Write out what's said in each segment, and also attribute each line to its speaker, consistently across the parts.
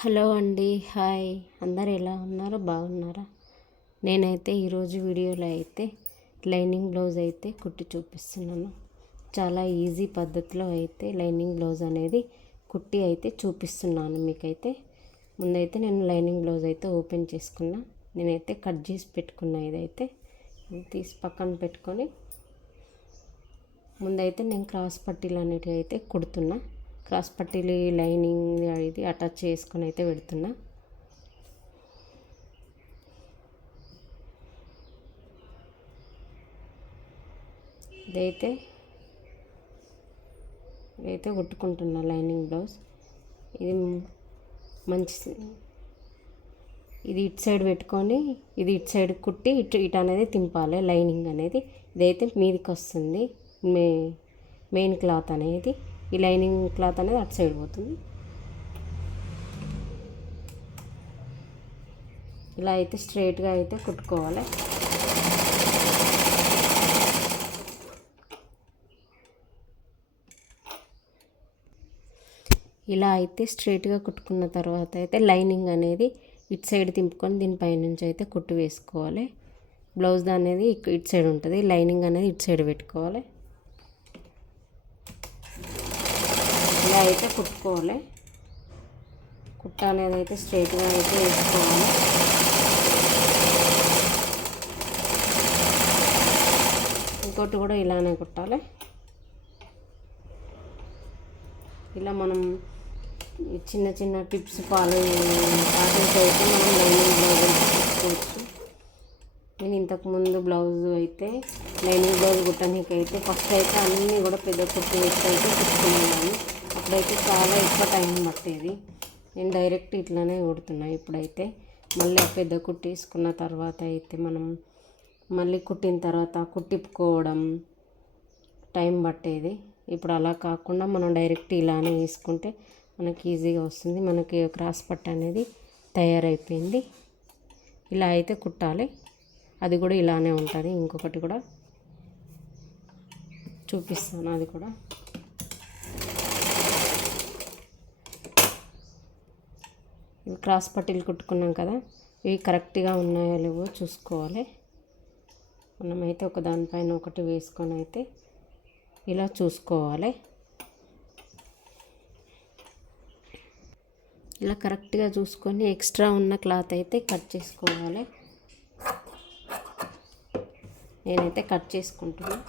Speaker 1: Hello అండి hi. అందరు ఎలా ఉన్నారు? బాగున్నారా? నేనైతే ఈరోజు వీడియోలో అయితే లైనింగ్ బ్లౌజ్ అయితే కుట్టి చూపిస్తున్నాను. చాలా ఈజీ పద్ధతిలో అయితే లైనింగ్ బ్లౌజ్ అనేది కుట్టి అయితే చూపిస్తున్నాను మీకైతే. ముందైతే నేను లైనింగ్ బ్లౌజ్ అయితే ఓపెన్ చేసుకున్నా. నేనైతే కట్ చేసి పెట్టుకున్నా ఇదైతే. తీసి పక్కన పెట్టుకొని ముందైతే నేను క్రాస్ పట్టీలు అనేటివి అయితే కుడుతున్నా. క్రాస్ పట్టీలు లైనింగ్ ఇది అటాచ్ చేసుకొని అయితే పెడుతున్నా. ఇదైతే ఇదైతే కుట్టుకుంటున్నా లైనింగ్ బ్లౌజ్. ఇది మంచి ఇది ఇటు సైడ్ పెట్టుకొని ఇది ఇటు సైడ్ కుట్టి ఇటు ఇటు అనేది తింపాలి. లైనింగ్ అనేది ఇదైతే మీదికి వస్తుంది. మే మెయిన్ క్లాత్ అనేది. ఈ లైనింగ్ క్లాత్ అనేది అటు సైడ్ పోతుంది. ఇలా అయితే స్ట్రైట్గా అయితే కుట్టుకోవాలి. ఇలా అయితే స్ట్రైట్గా కుట్టుకున్న తర్వాత అయితే లైనింగ్ అనేది ఇటు సైడ్ తింపుకొని దీనిపై నుంచి అయితే కుట్టు వేసుకోవాలి. బ్లౌజ్ అనేది ఇటు సైడ్ ఉంటుంది. లైనింగ్ అనేది ఇటు సైడ్ పెట్టుకోవాలి. ఇలా అయితే కుట్టుకోవాలి. కుట్ట అనేది అయితే స్ట్రైట్గా అయితే వేసుకోవాలి. ఇంకోటి కూడా ఇలానే కుట్టాలి. ఇలా మనం చిన్న చిన్న టిప్స్ ఫాలో పాటించి అయితే మనం లైనింగ్ బ్లౌజ్ కుట్టుకోవచ్చు. నేను ఇంతకుముందు బ్లౌజ్ అయితే లైనింగ్ బ్లౌజ్ కుట్టడానికి అయితే ఫస్ట్ అయితే అన్నీ కూడా పెద్ద కుట్టు వేసి అయితే కుట్టుకునేదాన్ని. అప్పుడైతే చాలా ఎక్కువ టైం పట్టేది. నేను డైరెక్ట్ ఇట్లానే కుడుతున్నా. ఇప్పుడైతే మళ్ళీ పెద్ద కుట్టేసుకున్న తర్వాత అయితే మనం మళ్ళీ కుట్టిన తర్వాత కుట్టిప్పుకోవడం టైం పట్టేది. ఇప్పుడు అలా కాకుండా మనం డైరెక్ట్ ఇలానే వేసుకుంటే మనకి ఈజీగా వస్తుంది. మనకి క్రాస్ పట్ అనేది తయారైపోయింది. ఇలా అయితే కుట్టాలి. అది కూడా ఇలానే ఉంటుంది. ఇంకొకటి కూడా చూపిస్తాను. అది కూడా ఇవి క్రాస్ పట్టీలు కుట్టుకున్నాం కదా ఇవి కరెక్ట్గా ఉన్నాయో లేవో చూసుకోవాలి. మనమైతే ఒక దానిపైన ఒకటి వేసుకొని అయితే ఇలా చూసుకోవాలి. ఇలా కరెక్ట్గా చూసుకొని ఎక్స్ట్రా ఉన్న క్లాత్ అయితే కట్ చేసుకోవాలి. నేనైతే కట్ చేసుకుంటున్నాను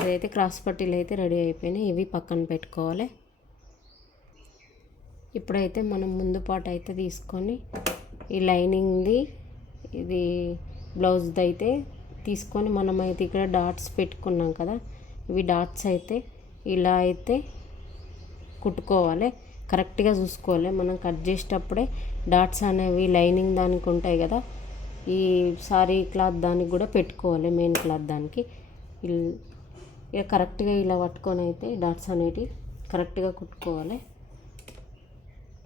Speaker 1: ఇదైతే క్రాస్ పట్టీలు అయితే రెడీ అయిపోయినాయి. ఇవి పక్కన పెట్టుకోవాలి. ఇప్పుడైతే మనం ముందు పాటు అయితే తీసుకొని ఈ లైనింగ్ది ఇది బ్లౌజ్ది అయితే తీసుకొని మనం అయితే ఇక్కడ డాట్స్ పెట్టుకున్నాం కదా ఇవి డాట్స్ అయితే ఇలా అయితే కుట్టుకోవాలి. కరెక్ట్గా చూసుకోవాలి. మనం కట్ చేసేటప్పుడే డాట్స్ అనేవి లైనింగ్ దానికి ఉంటాయి కదా ఈ సారీ క్లాత్ దానికి కూడా పెట్టుకోవాలి మెయిన్ క్లాత్ దానికి. ఇక కరెక్ట్గా ఇలా పట్టుకొని అయితే డాట్స్ అనేటివి కరెక్ట్గా కుట్టుకోవాలి.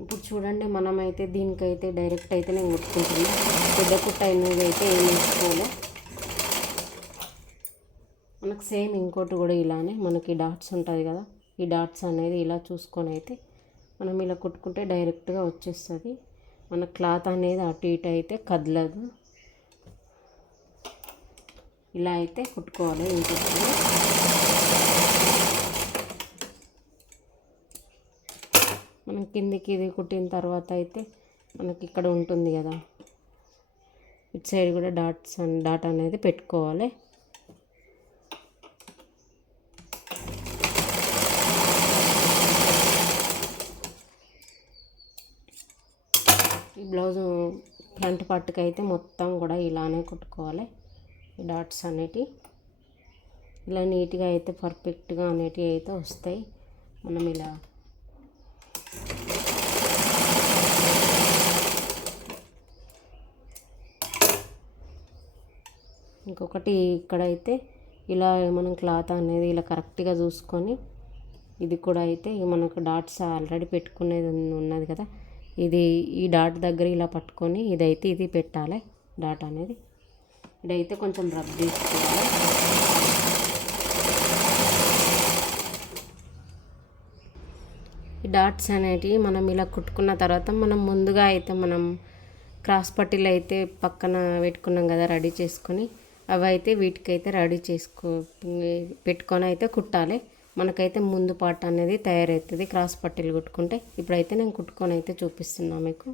Speaker 1: ఇప్పుడు చూడండి మనమైతే దీనికైతే డైరెక్ట్ అయితే నేను కొట్టుకుంటున్నాను పెద్ద కుట్ట అయితే ఏం వేసుకోవాలి మనకు సేమ్ ఇంకోటి కూడా ఇలానే మనకి డాట్స్ ఉంటుంది కదా ఈ డాట్స్ అనేది ఇలా చూసుకొని అయితే మనం ఇలా కుట్టుకుంటే డైరెక్ట్గా వచ్చేస్తుంది. మన క్లాత్ అనేది అటు ఇటు అయితే కదలదు. ఇలా అయితే కుట్టుకోవాలి ఇంకొకటి కిందికి ఇది కుట్టిన తర్వాత అయితే మనకి ఇక్కడ ఉంటుంది కదా. ఇటు సైడ్ కూడా డాట్స్ డాట్ అనేది పెట్టుకోవాలి. ఈ బ్లౌజు ఫ్రంట్ పట్టుకు అయితే మొత్తం కూడా ఇలానే కుట్టుకోవాలి. డాట్స్ అనేటివి ఇలా నీట్గా అయితే పర్ఫెక్ట్గా అనేటివి అయితే వస్తాయి. మనం ఇలా ఇంకొకటి ఇక్కడైతే ఇలా మనం క్లాత్ అనేది ఇలా కరెక్ట్గా చూసుకొని ఇది కూడా అయితే మనకు డాట్స్ ఆల్రెడీ పెట్టుకునేది ఉన్నది కదా. ఇది ఈ డాట్ దగ్గర ఇలా పట్టుకొని ఇదైతే ఇది పెట్టాలి డాట్ అనేది. ఇదైతే కొంచెం రబ్ తీసుకోవాలి ఈ డాట్స్ అనేటివి మనం ఇలా కుట్టుకున్న తర్వాత మనం ముందుగా అయితే మనం క్రాస్ పట్టీలు అయితే పక్కన పెట్టుకున్నాం కదా రెడీ చేసుకొని అవి అయితే వీటికైతే రెడీ చేసుకో పెట్టుకొని అయితే కుట్టాలి. మనకైతే ముందు పాట అనేది తయారవుతుంది. క్రాస్ పట్టీలు కుట్టుకుంటే ఇప్పుడైతే నేను కుట్టుకొని అయితే చూపిస్తున్నాను మీకు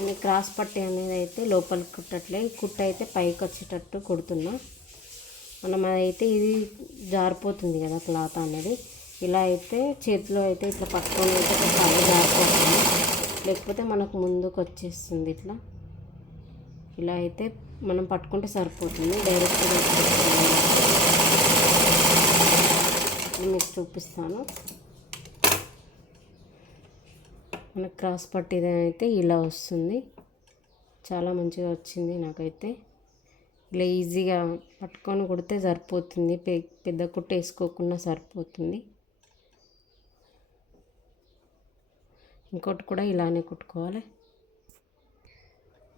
Speaker 1: ఈ క్రాస్ పట్టి అనేది అయితే లోపలికి కుట్టట్లే. కుట్ట అయితే పైకి వచ్చేటట్టు కుడుతున్నా. మనం అయితే ఇది జారిపోతుంది కదా క్లాత్ అనేది. ఇలా అయితే చేతిలో అయితే ఇట్లా పట్టుకొని అయితే చాలా జారిపోతుంది. లేకపోతే మనకు ముందుకు వచ్చేస్తుంది ఇట్లా. ఇలా అయితే మనం పట్టుకుంటే సరిపోతుంది. డైరెక్ట్గా మీకు చూపిస్తాను. మనకు క్రాస్ పట్టిది అయితే ఇలా వస్తుంది. చాలా మంచిగా వచ్చింది నాకైతే. ఇలా ఈజీగా పట్టుకొని కుడితే సరిపోతుంది. పె పెద్ద కుట్ట వేసుకోకుండా సరిపోతుంది. ఇంకోటి కూడా ఇలానే కుట్టుకోవాలి.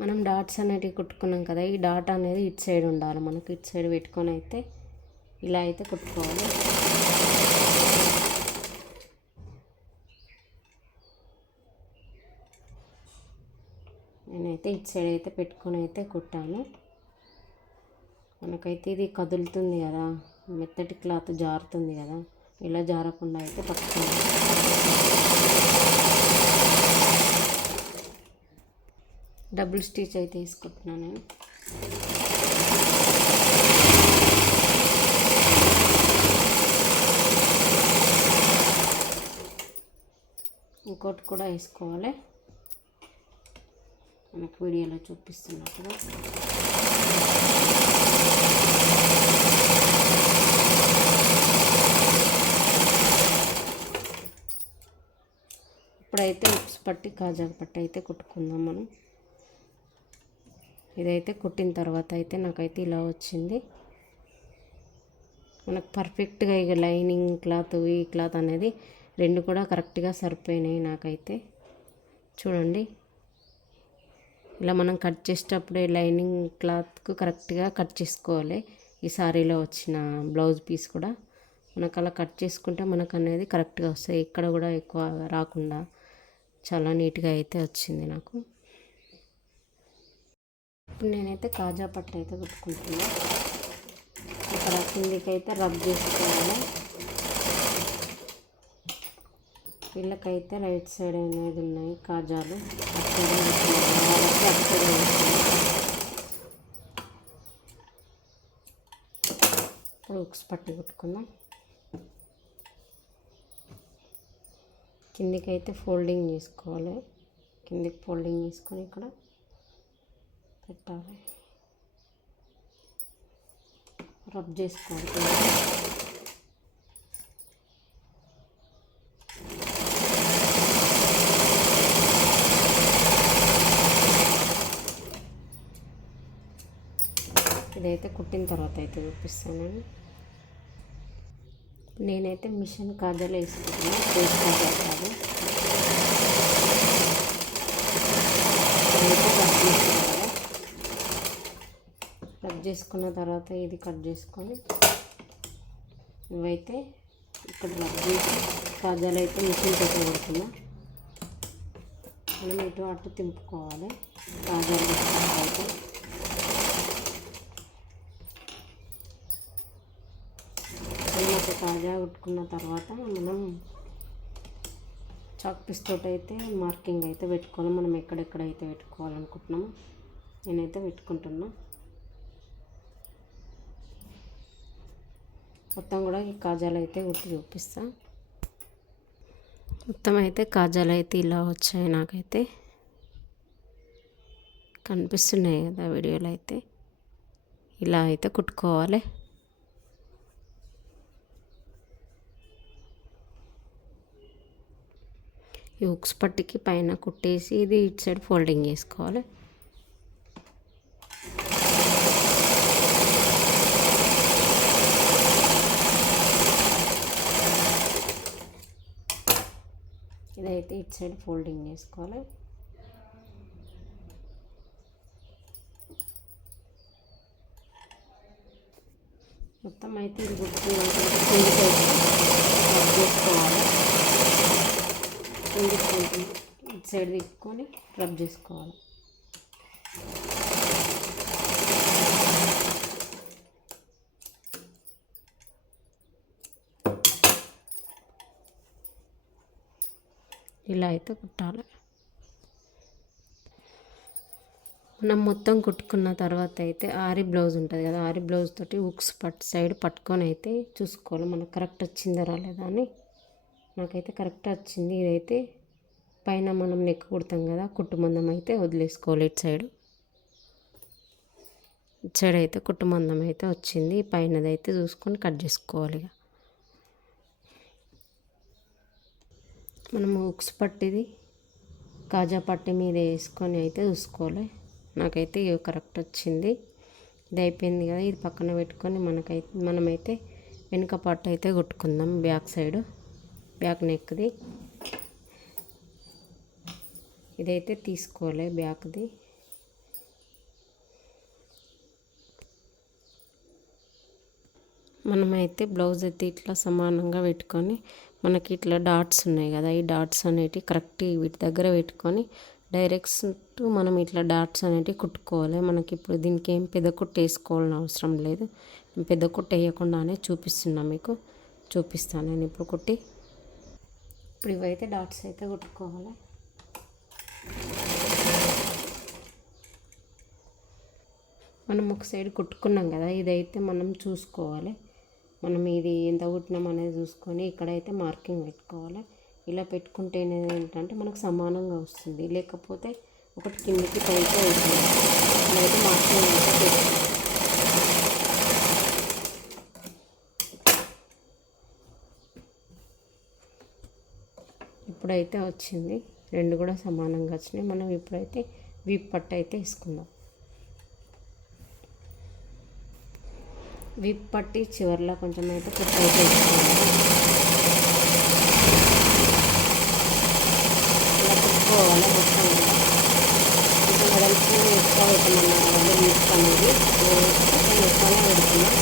Speaker 1: మనం డాట్స్ అనేటివి కుట్టుకున్నాం కదా ఈ డాట్ అనేది ఇటు సైడ్ ఉండాలి. మనకు ఇటు సైడ్ పెట్టుకొని అయితే ఇలా అయితే కుట్టుకోవాలి. నేనైతే ఇటు సైడ్ అయితే పెట్టుకొని అయితే కుట్టాను. మనకైతే ఇది కదులుతుంది కదా మెత్తటి క్లాత్ జారుతుంది కదా ఇలా జారకుండా అయితే పట్టుకున్నాను డబుల్ స్టిచ్ అయితే వేసుకుంటున్నాను. నేను ఇంకోటి కూడా వేసుకోవాలి. మనకు వీడియోలో చూపిస్తున్నట్టుగా ఇప్పుడైతే ఉప్స్ పట్టి కాజా పట్టి అయితే కుట్టుకుందాం మనం. ఇదైతే కుట్టిన తర్వాత అయితే నాకైతే ఇలా వచ్చింది. మనకు పర్ఫెక్ట్గా ఇక లైనింగ్ క్లాత్ ఈ క్లాత్ అనేది రెండు కూడా కరెక్ట్గా సరిపోయినాయి నాకైతే. చూడండి. ఇలా మనం కట్ చేసేటప్పుడే లైనింగ్ క్లాత్కు కరెక్ట్గా కట్ చేసుకోవాలి. ఈ సారీలో వచ్చిన బ్లౌజ్ పీస్ కూడా మనకు అలా కట్ చేసుకుంటే మనకు అనేది కరెక్ట్గా వస్తాయి. ఇక్కడ కూడా ఎక్కువ రాకుండా చాలా నీట్గా అయితే వచ్చింది నాకు. ఇప్పుడు నేనైతే కాజా పట్టు అయితే కుట్టుకుంటున్నాను ఇక్కడ కిందికైతే రబ్ చేసుకోవాలి. వీళ్ళకైతే రైట్ సైడ్ అనేది ఉన్నాయి కాజాలు. ఇప్పుడు ఉక్స్ పట్టి కుట్టుకుందాం. కిందికి అయితే ఫోల్డింగ్ చేసుకోవాలి. కిందికి ఫోల్డింగ్ చేసుకొని ఇక్కడ పెట్టాలి. రబ్ చేసుకోవాలి. అయితే కుట్టిన తర్వాత అయితే చూపిస్తాను. నేనైతే మిషన్ కాజాలు వేసుకుంటున్నాను ఫేస్ కాజాలు కాదు. కట్ చేసుకున్న తర్వాత ఇది కట్ చేసుకొని ఇవైతే ఇక్కడ రబ్ చేసి కాజాలు అయితే మిషన్ పెట్టబడుతున్నా మనం ఇటు అటు తింపుకోవాలి. కాజాలు అయితే ఒక తాజా ఉట్టుకున్న తర్వాత మనం చాక్ పీస్ అయితే మార్కింగ్ అయితే పెట్టుకోవాలి మనం ఎక్కడెక్కడైతే పెట్టుకోవాలనుకుంటున్నాము నేనైతే పెట్టుకుంటున్నా. మొత్తం కూడా ఈ కాజాలు అయితే ఉట్టి చూపిస్తా. మొత్తం అయితే కాజాలు అయితే ఇలా వచ్చాయి నాకైతే. కనిపిస్తున్నాయి కదా వీడియోలో అయితే. ఇలా అయితే కుట్టుకోవాలి. ఈ ఉక్స్ పట్టికి పైన కుట్టేసి ఇది ఇటు సైడ్ ఫోల్డింగ్ చేసుకోవాలి. ఇదైతే ఇటు సైడ్ ఫోల్డింగ్ చేసుకోవాలి. మొత్తం అయితే ఇది గుర్తు చేసుకోవాలి. కిందికి ఇటు సైడ్ తిప్పుకొని రబ్ చేసుకోవాలి. ఇలా అయితే కుట్టాలి. మనం మొత్తం కుట్టుకున్న తర్వాత అయితే ఆరి బ్లౌజ్ ఉంటుంది కదా ఆరి బ్లౌజ్ తోటి ఉక్స్ పట్ సైడ్ పట్టుకొని అయితే చూసుకోవాలి. మనకు కరెక్ట్ వచ్చిందా రాలేదా అని నాకైతే కరెక్ట్ వచ్చింది. ఇదైతే పైన మనం నెక్ కుడతాం కదా కుట్టుమందం అయితే వదిలేసుకోవాలి ఇటు సైడ్. ఇటు సైడ్ అయితే కుట్టుమందం అయితే వచ్చింది. పైనదైతే చూసుకొని కట్ చేసుకోవాలి ఇక. మనము ఉక్స్ పట్టిది కాజా పట్టి మీద వేసుకొని అయితే చూసుకోవాలి. నాకైతే ఇవి కరెక్ట్ వచ్చింది. ఇది అయిపోయింది కదా ఇది పక్కన పెట్టుకొని మనకైతే మనమైతే వెనుక పట్టు అయితే కుట్టుకుందాం బ్యాక్ సైడ్. బ్యాక్ నెక్ది. ఇదైతే తీసుకోవాలి బ్యాక్ది. మనమైతే బ్లౌజ్ అయితే ఇట్లా సమానంగా పెట్టుకొని మనకి ఇట్లా డాట్స్ ఉన్నాయి కదా ఈ డాట్స్ అనేటివి కరెక్ట్ వీటి దగ్గర పెట్టుకొని డైరెక్ట్ మనం ఇట్లా డాట్స్ అనేటివి కుట్టుకోవాలి. మనకి ఇప్పుడు దీనికి ఏం పెద్ద కుట్టు వేసుకోవాలని అవసరం లేదు. పెద్ద కుట్టు వేయకుండానే చూపిస్తున్నా మీకు. చూపిస్తాను నేను ఇప్పుడు కుట్టి. ఇప్పుడు ఇవైతే డాట్స్ అయితే కుట్టుకోవాలి? మనం ఒక సైడ్ కుట్టుకున్నాం కదా ఇదైతే మనం చూసుకోవాలి. మనం ఇది ఎంత కుట్టినాం అనేది చూసుకొని ఇక్కడైతే మార్కింగ్ పెట్టుకోవాలి. ఇలా పెట్టుకుంటే ఏంటంటే మనకు సమానంగా వస్తుంది. లేకపోతే ఒకటి కిందకి పైకి అవుతుంది ఇలాగైతే మార్కింగ్ అయితే పెట్టుకోవాలి. ఇప్పుడైతే వచ్చింది. రెండు కూడా సమానంగా వచ్చినాయి. మనం ఇప్పుడైతే వీప్ పట్టు అయితే వేసుకుందాం. వీప్ పట్టి చివరిలో కొంచెం అయితే కుట్టు అయితే వేసుకోవాలి ఇలా కుట్టుకోవాలి మొత్తం కొంచెం వెడల్పు ఎక్కువ పెట్టమన్నారు కదా వీప్ అనేది. ఎక్కువనే పెడుతున్నాం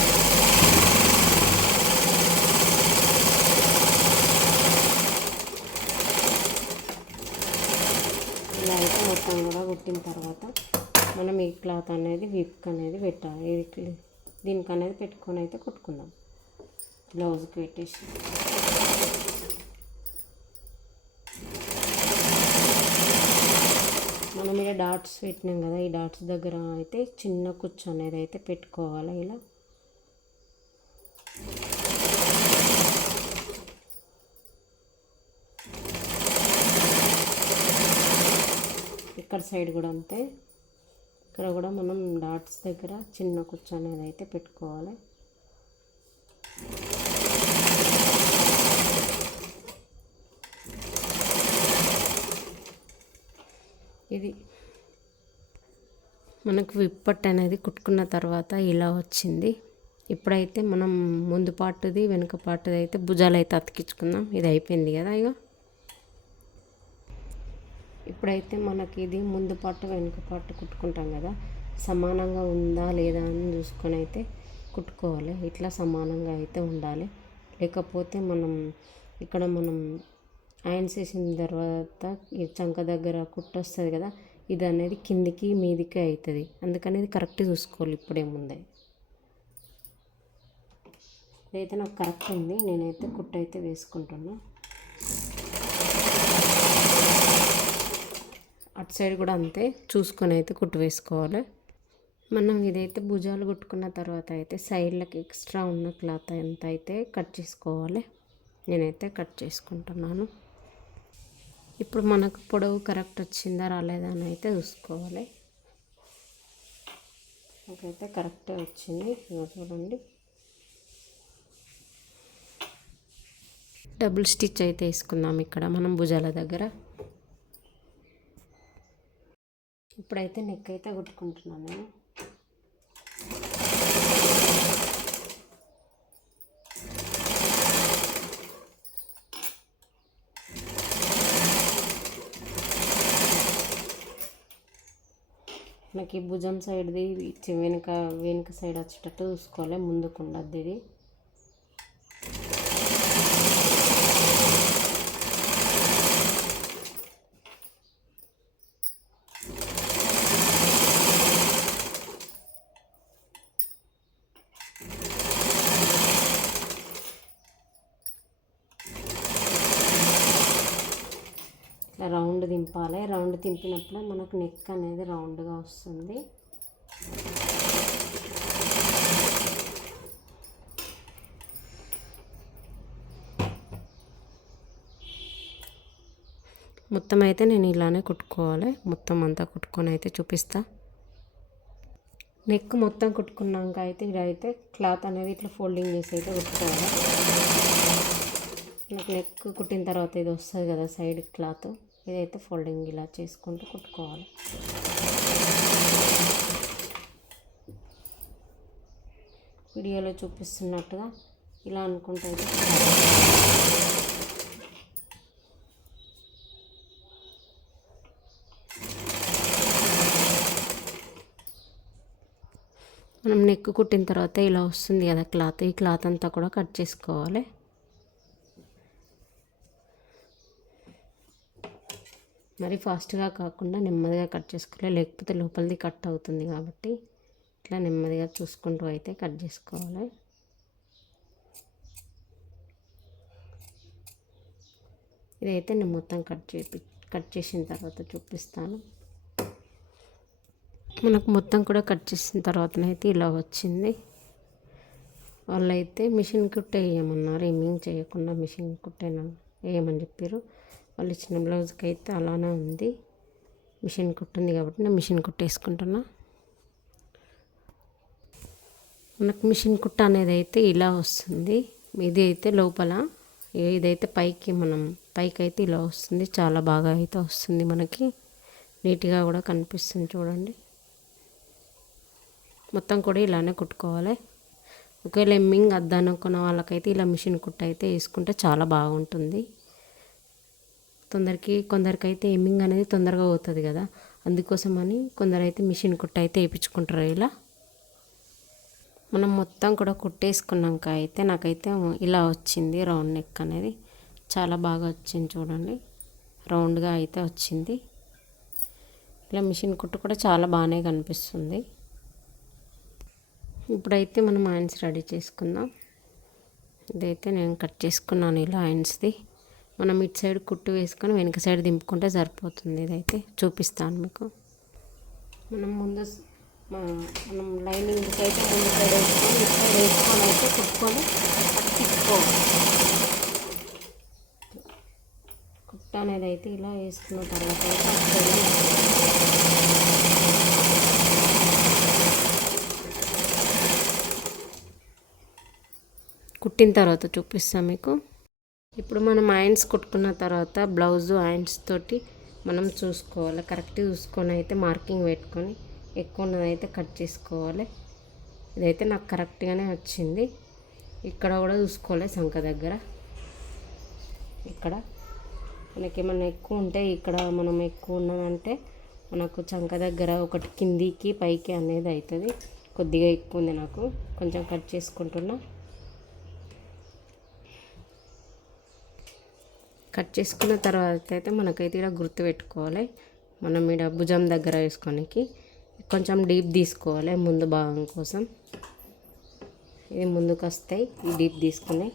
Speaker 1: ఇలా అయితే పెట్టిన కుట్టిన తర్వాత మనం ఈ క్లాత్ అనేది విప్ అనేది పెట్టాలి. దీనికి అనేది పెట్టుకొని అయితే కుట్టుకుందాం. బ్లౌజ్కి పెట్టేసి. మనం ఇలా డాట్స్ పెట్టినాం కదా ఈ డాట్స్ దగ్గర అయితే చిన్న కుచ్చు అనేది అయితే పెట్టుకోవాలి. ఇలా అప్పర్ సైడ్ కూడా అంతే. ఇక్కడ కూడా మనం డాట్స్ దగ్గర చిన్న కుచ్చు అనేది అయితే పెట్టుకోవాలి. ఇది మనకు విప్పట్ అనేది కుట్టుకున్న తర్వాత ఇలా వచ్చింది. ఇప్పుడైతే మనం ముందు పాటుది వెనుక పాటుది అయితే భుజాలు అయితే అతికించుకుందాం. ఇది అయిపోయింది కదా ఇక ఇప్పుడైతే మనకి ఇది ముందు పట్టు వెనుక పట్టు కుట్టుకుంటాం కదా. సమానంగా ఉందా లేదా అని చూసుకొని అయితే కుట్టుకోవాలి. ఇట్లా సమానంగా అయితే ఉండాలి. లేకపోతే మనం ఇక్కడ మనం ఆయన చేసిన తర్వాత ఈ చంక దగ్గర కుట్టొస్తుంది కదా ఇది అనేది కిందికి మీదికి అవుతుంది అందుకని ఇది కరెక్ట్ చూసుకోవాలి ఇప్పుడేముంది ఇదైతే నాకు కరెక్ట్ ఉంది. నేనైతే కుట్టు అయితే అటు సైడ్ కూడా అంతే. చూసుకొని అయితే కుట్టు వేసుకోవాలి. మనం ఇదైతే భుజాలు కుట్టుకున్న తర్వాత అయితే సైడ్లకి ఎక్స్ట్రా ఉన్న క్లాత్ ఎంత అయితే కట్ చేసుకోవాలి. నేనైతే కట్ చేసుకుంటున్నాను. ఇప్పుడు మనకు పొడవు కరెక్ట్ వచ్చిందా రాలేదా అని అయితే చూసుకోవాలి. నాకైతే కరెక్టే వచ్చింది. చూడండి. డబుల్ స్టిచ్ అయితే వేసుకుందాం ఇక్కడ మనం భుజాల దగ్గర. ఇప్పుడైతే నెక్ అయితే కొట్టుకుంటున్నాను మనకి భుజం సైడ్ది వెనుక వెనుక సైడ్ వచ్చేటట్టు చూసుకోవాలి. ముందుకు ఉండద్దు ఇది. రౌండ్ దింపాలి. రౌండ్ దింపినప్పుడే మనకు నెక్ అనేది రౌండ్గా వస్తుంది. మొత్తం అయితే నేను ఇలానే కుట్టుకోవాలి. మొత్తం అంతా కుట్టుకొని అయితే చూపిస్తా. నెక్ మొత్తం కుట్టుకున్నాక అయితే ఇదైతే క్లాత్ అనేది ఇట్లా ఫోల్డింగ్ చేసి అయితే కుట్టుకోవాలి. నాకు నెక్ కుట్టిన తర్వాత ఇది వస్తుంది కదా సైడ్ క్లాత్ ఇదైతే ఫోల్డింగ్ ఇలా చేసుకుంటూ కుట్టుకోవాలి. వీడియోలో చూపిస్తున్నట్టుగా ఇలా అనుకుంటే మనం నెక్ కుట్టిన తర్వాత ఇలా వస్తుంది కదా క్లాత్. ఈ క్లాత్ అంతా కూడా కట్ చేసుకోవాలి. మరి ఫాస్ట్గా కాకుండా నెమ్మదిగా కట్ చేసుకోవాలి. లేకపోతే లోపలిది కట్ అవుతుంది కాబట్టి ఇట్లా నెమ్మదిగా చూసుకుంటూ అయితే కట్ చేసుకోవాలి. ఇదైతే నేను మొత్తం కట్ చేపి కట్ చేసిన తర్వాత చూపిస్తాను. మనకు మొత్తం కూడా కట్ చేసిన తర్వాతనైతే ఇలా వచ్చింది. వాళ్ళైతే మిషన్ కుట్టే వేయమన్నారు ఏమేం చేయకుండా మిషన్ కుట్టేనా? వేయమని చెప్పారు వాళ్ళు ఇచ్చిన బ్లౌజ్కి అయితే అలానే ఉంది. మిషన్ కుట్టింది కాబట్టి నేను మిషన్ కుట్టేసుకుంటున్నా. మనకు మిషన్ కుట్ట అనేది అయితే ఇలా వస్తుంది. ఇది అయితే లోపల ఇదైతే పైకి మనం పైకి అయితే ఇలా వస్తుంది. చాలా బాగా అయితే వస్తుంది మనకి. నీట్గా కూడా కనిపిస్తుంది చూడండి. మొత్తం కూడా ఇలానే కుట్టుకోవాలి. ఒకవేళ ఎమ్మింగ్ అద్దనుకున్న వాళ్ళకైతే ఇలా మిషన్ కుట్ట అయితే వేసుకుంటే చాలా బాగుంటుంది. తొందరకి కొందరికైతే ఎమ్మింగ్ అనేది తొందరగా అవుతుంది కదా. అందుకోసం అని కొందరైతే మిషన్ కుట్ట అయితే వేయించుకుంటారు ఇలా. మనం మొత్తం కూడా కుట్టేసుకున్నాక అయితే నాకైతే ఇలా వచ్చింది రౌండ్ నెక్ అనేది. చాలా బాగా వచ్చింది చూడండి. రౌండ్గా అయితే వచ్చింది. ఇలా మిషన్ కుట్టు కూడా చాలా బాగానే కనిపిస్తుంది. ఇప్పుడైతే మనం ఆయన్స్ రెడీ చేసుకుందాం. ఇదైతే నేను కట్ చేసుకున్నాను ఇలా ఆయన్స్ది మనం ఇటు సైడ్ కుట్టు వేసుకొని వెనుక సైడ్ దింపుకుంటే సరిపోతుంది ఇదైతే. చూపిస్తాను మీకు. మనం ముందు మనం లైనింగ్ అయితే ముందు సైడ్ వేసుకొని ఇటు సైడ్ వేసుకొని అయితే కుట్టుకొని తిప్పుకోవాలి. కుట్ట అనేది అయితే ఇలా వేసుకున్న తర్వాత అయితే కుట్టిన తర్వాత చూపిస్తాను మీకు. ఇప్పుడు మనం ఆయన్స్ కుట్టుకున్న తర్వాత బ్లౌజు ఆయన్స్ తోటి మనం చూసుకోవాలి. కరెక్ట్ చూసుకొని అయితే మార్కింగ్ పెట్టుకొని ఎక్కువ ఉన్నదైతే కట్ చేసుకోవాలి. ఇదైతే నాకు కరెక్ట్గానే వచ్చింది. ఇక్కడ కూడా చూసుకోవాలి సంఖ దగ్గర. ఇక్కడ మనకి ఏమన్నా ఎక్కువ ఉంటే ఇక్కడ మనం ఎక్కువ ఉన్నదంటే మనకు చంక దగ్గర ఒకటి కిందికి పైకి అనేది అవుతుంది కొద్దిగా ఎక్కువ ఉంది నాకు. కొంచెం కట్ చేసుకుంటున్నా. కట్ చేసుకున్న తర్వాత అయితే మనకైతే ఇక్కడ గుర్తు పెట్టుకోవాలి మనం ఇక్కడ భుజం దగ్గర వేసుకోనికి కొంచెం డీప్ తీసుకోవాలి ముందు భాగం కోసం. ఇది ముందుకు వస్తాయి ఈ డీప్ తీసుకుని.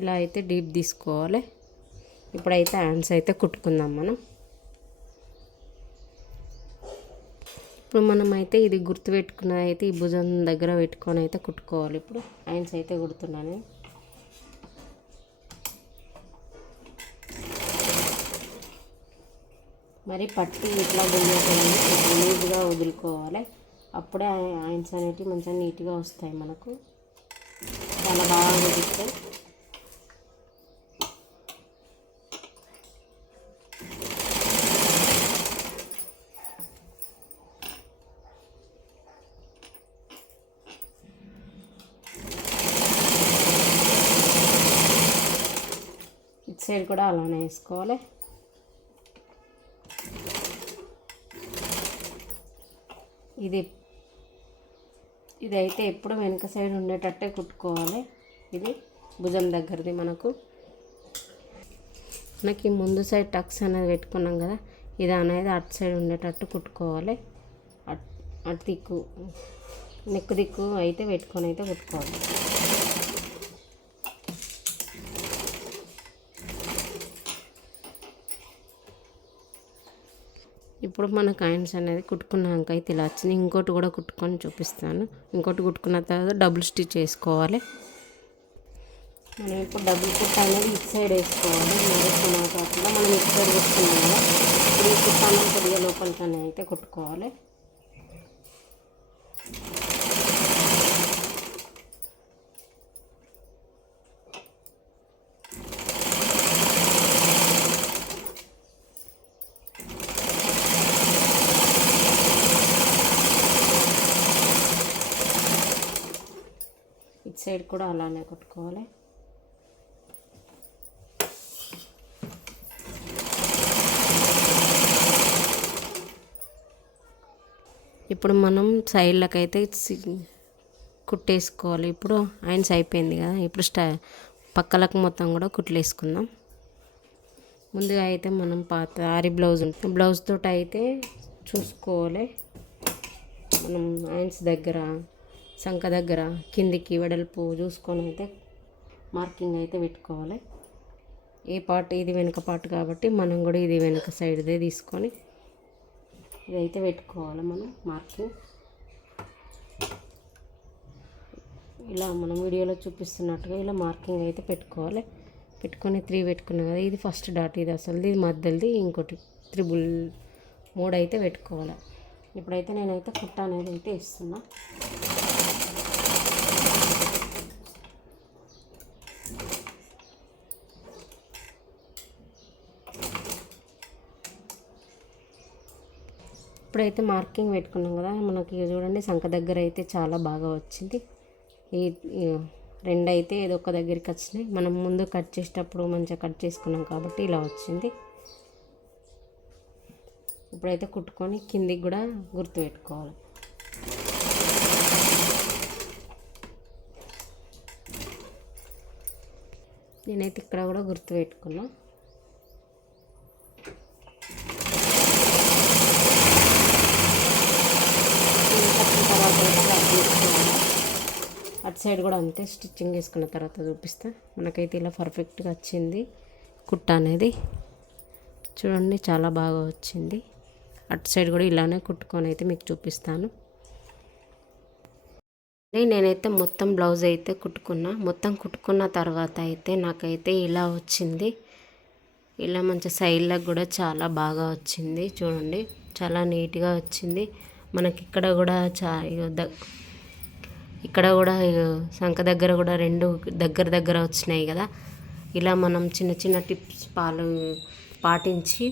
Speaker 1: ఇలా అయితే డీప్ తీసుకోవాలి. ఇప్పుడైతే హ్యాండ్స్ అయితే కుట్టుకుందాం మనం. ఇప్పుడు మనమైతే ఇది గుర్తు పెట్టుకున్నది అయితే ఈ భుజం దగ్గర పెట్టుకొని అయితే కుట్టుకోవాలి. ఇప్పుడు హ్యాండ్స్ అయితే కుడుతున్నాను. మరి పట్టి ఇట్లా గుంజేసేయండి నీట్గా వదులుకోవాలి. అప్పుడే ఆయన్స్ అనేటివి మంచిగా నీట్గా వస్తాయి మనకు. చాలా బాగా కుదురుతాయి. సైడ్ కూడా అలానే వేసుకోవాలి. ఇది ఇదైతే ఎప్పుడు వెనుక సైడ్ ఉండేటట్టే కుట్టుకోవాలి. ఇది భుజం దగ్గరది మనకు. మనకి ముందు సైడ్ టక్స్ అనేది పెట్టుకున్నాం కదా ఇది అనేది అటు సైడ్ ఉండేటట్టు కుట్టుకోవాలి. అటు అటు దిక్కు నెక్కు దిక్కు అయితే పెట్టుకొని అయితే కుట్టుకోవాలి. ఇప్పుడు మన కాయిన్స్ అనేది కుట్టుకున్నాక అయితే ఇలా వచ్చింది. ఇంకోటి కూడా కుట్టుకొని చూపిస్తాను. ఇంకోటి కుట్టుకున్న తర్వాత డబుల్ స్టిచ్ వేసుకోవాలి మనం ఇప్పుడు డబుల్ కుట్ అనేది ఇటు సైడ్ వేసుకోవాలి. వేసుకున్న కాకుండా మనం ఇటు సైడ్ కుట్టుకున్నాం కదా. ఇప్పుడు ఈ కొద్దిగా లోపలికనే అయితే కుట్టుకోవాలి ఇటు సైడ్ కూడా అలానే కుట్టుకోవాలి. ఇప్పుడు మనం సైడ్లకు అయితే కుట్టేసుకోవాలి. ఇప్పుడు ఆయన్స్ అయిపోయింది కదా. ఇప్పుడు స్టా పక్కలకు మొత్తం కూడా కుట్లేసుకుందాం. ముందుగా అయితే మనం పాత ఆరి బ్లౌజ్ ఉంటుంది బ్లౌజ్ తోటి అయితే చూసుకోవాలి. మనం ఆయన్స్ దగ్గర సంఖ దగ్గర కిందికి వెడల్పు చూసుకొని అయితే మార్కింగ్ అయితే పెట్టుకోవాలి. ఏ పార్ట్ ఇది వెనుక పార్ట్ కాబట్టి మనం కూడా ఇది వెనుక సైడ్దే తీసుకొని ఇదైతే పెట్టుకోవాలి మనం మార్కింగ్. ఇలా మనం వీడియోలో చూపిస్తున్నట్టుగా ఇలా మార్కింగ్ అయితే పెట్టుకోవాలి. పెట్టుకొని త్రీ పెట్టుకున్నాం కదా ఇది ఫస్ట్ డాట్ ఇది అసలు ఇది మధ్యది ఇంకోటి త్రిబుల్ మూడు అయితే పెట్టుకోవాలి. ఇప్పుడైతే నేనైతే కుట్ట అనేది అయితే ఇస్తున్నా. ఇప్పుడైతే మార్కింగ్ పెట్టుకున్నాం కదా మనకి చూడండి సంఖ దగ్గర అయితే చాలా బాగా వచ్చింది. ఈ రెండు అయితే ఏదో ఒక దగ్గరికి వచ్చినాయి. మనం ముందు కట్ చేసేటప్పుడు మంచిగా కట్ చేసుకున్నాం కాబట్టి ఇలా వచ్చింది. ఇప్పుడైతే కుట్టుకొని కిందికి కూడా గుర్తు పెట్టుకోవాలి. నేనైతే ఇక్కడ కూడా గుర్తు పెట్టుకున్నాను అటు సైడ్ కూడా అంతే స్టిచ్చింగ్ వేసుకున్న తర్వాత చూపిస్తా. మనకైతే ఇలా పర్ఫెక్ట్గా వచ్చింది కుట్ట అనేది. చూడండి చాలా బాగా వచ్చింది. అటు సైడ్ కూడా ఇలానే కుట్టుకొని అయితే మీకు చూపిస్తాను. నేనైతే మొత్తం బ్లౌజ్ అయితే కుట్టుకున్నా. మొత్తం కుట్టుకున్న తర్వాత అయితే నాకైతే ఇలా వచ్చింది. ఇలా మంచి సైడ్లకు కూడా చాలా బాగా వచ్చింది. చూడండి చాలా నీట్గా వచ్చింది. మనకి ఇక్కడ కూడా చా ఇక్కడ కూడా సంఖ దగ్గర కూడా రెండు దగ్గర దగ్గర వచ్చినాయి కదా. ఇలా మనం చిన్న చిన్న టిప్స్ పాలు పాటించి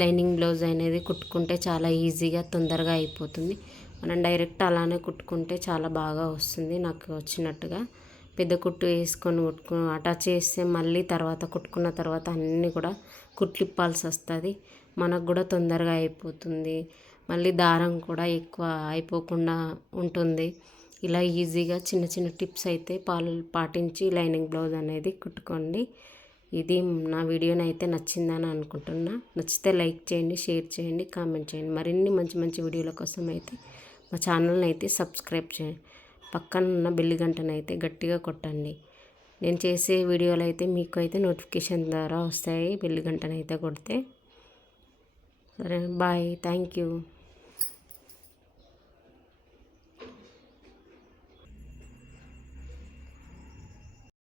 Speaker 1: లైనింగ్ బ్లౌజ్ అనేది కుట్టుకుంటే చాలా ఈజీగా తొందరగా అయిపోతుంది. మనం డైరెక్ట్ అలానే కుట్టుకుంటే చాలా బాగా వస్తుంది నాకు వచ్చినట్టుగా. పెద్ద కుట్టు వేసుకొని కుట్టుకు అటాచ్ చేస్తే మళ్ళీ తర్వాత కుట్టుకున్న తర్వాత అన్నీ కూడా కుట్లిప్పాల్సి వస్తుంది. మనకు కూడా తొందరగా అయిపోతుంది. మళ్ళీ దారం కూడా ఎక్కువ అయిపోకుండా ఉంటుంది. ఇలా ఈజీగా చిన్న చిన్న టిప్స్ అయితే పాలు పాటించి లైనింగ్ బ్లౌజ్ అనేది కుట్టుకోండి. ఇది నా వీడియోని అయితే నచ్చిందని అనుకుంటున్నా. నచ్చితే లైక్ చేయండి షేర్ చేయండి కామెంట్ చేయండి. మరిన్ని మంచి మంచి వీడియోల కోసం అయితే మా ఛానల్ని అయితే సబ్స్క్రైబ్ చేయండి పక్కన ఉన్న బెల్లి గంటను అయితే గట్టిగా కొట్టండి. నేను చేసే వీడియోలు అయితే మీకు అయితే నోటిఫికేషన్ ద్వారా వస్తాయి. బెల్లి గంటను అయితే కొడితే సరే బాయ్. Thank you.